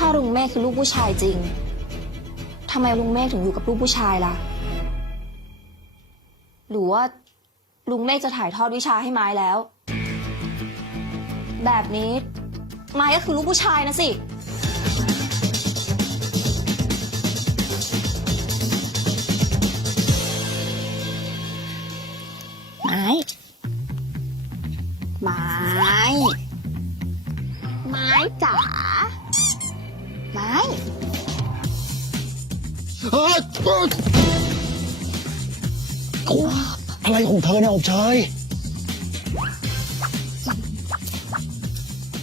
ถ้าลุงเมฆคือลูกผู้ชายจริงทำไมลุงเมฆถึงอยู่กับลูกผู้ชายล่ะ หรือว่าลุงเมฆจะถ่ายทอดวิชาให้ไม้แล้ว แบบนี้ ไม้ก็คือลูกผู้ชายนะสิไม้ไม้ไม้จ๋า ไม้เฮ้ยเอ้ยโอ้อะไรของเธอเนี่ยอบเชย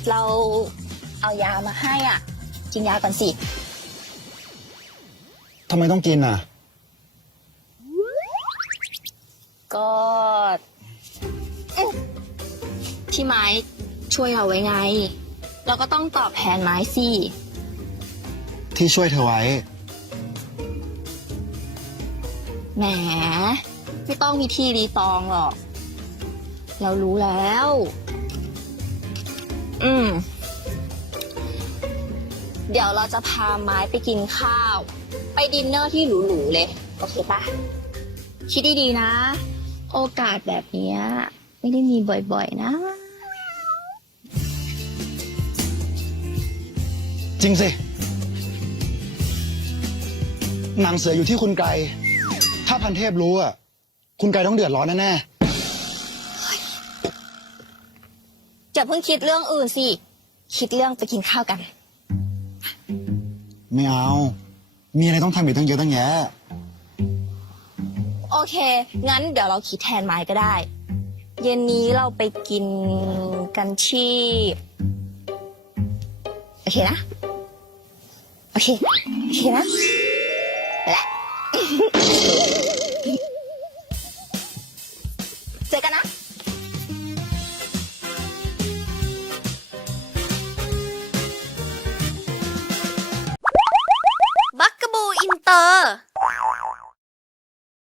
เราเอายามาให้อะ กินยาก่อนสิทำไมต้องกินอะ ก็เอ๊ะที่ไม้ช่วยเราไว้ไง เราก็ต้องตอบแทนไม้สิ ที่ช่วยเธอไว้ แหม ไม่ต้องมีที่รีตองหรอก เรารู้แล้ว อืม เดี๋ยวเราจะพาไม้ไปกินข้าว ไปดินเนอร์ที่หรูๆเลย โอเคปะคิดดีๆนะ โอกาสแบบเนี้ยไม่ได้มีบ่อยๆนะ จริงสิ หนังเสืออยู่ที่คุณไกรถ้าพันเทพรู้อะ คุณไกรต้องเดือดร้อนแน่อย่าเพิ่งคิดเรื่องอื่นสิ คิดเรื่องไปกินข้าวกัน ๆ ไม่เอา มีอะไรต้องทำอีกตั้งเยอะตั้งแยะ โอเค งั้นเดี๋ยวเราคิดแทนไม้ก็ได้ เย็นนี้เราไปกินกันที่โอเคนะ โอเค โอเคนะ เจอกันนะบักกะบูอินเตอร์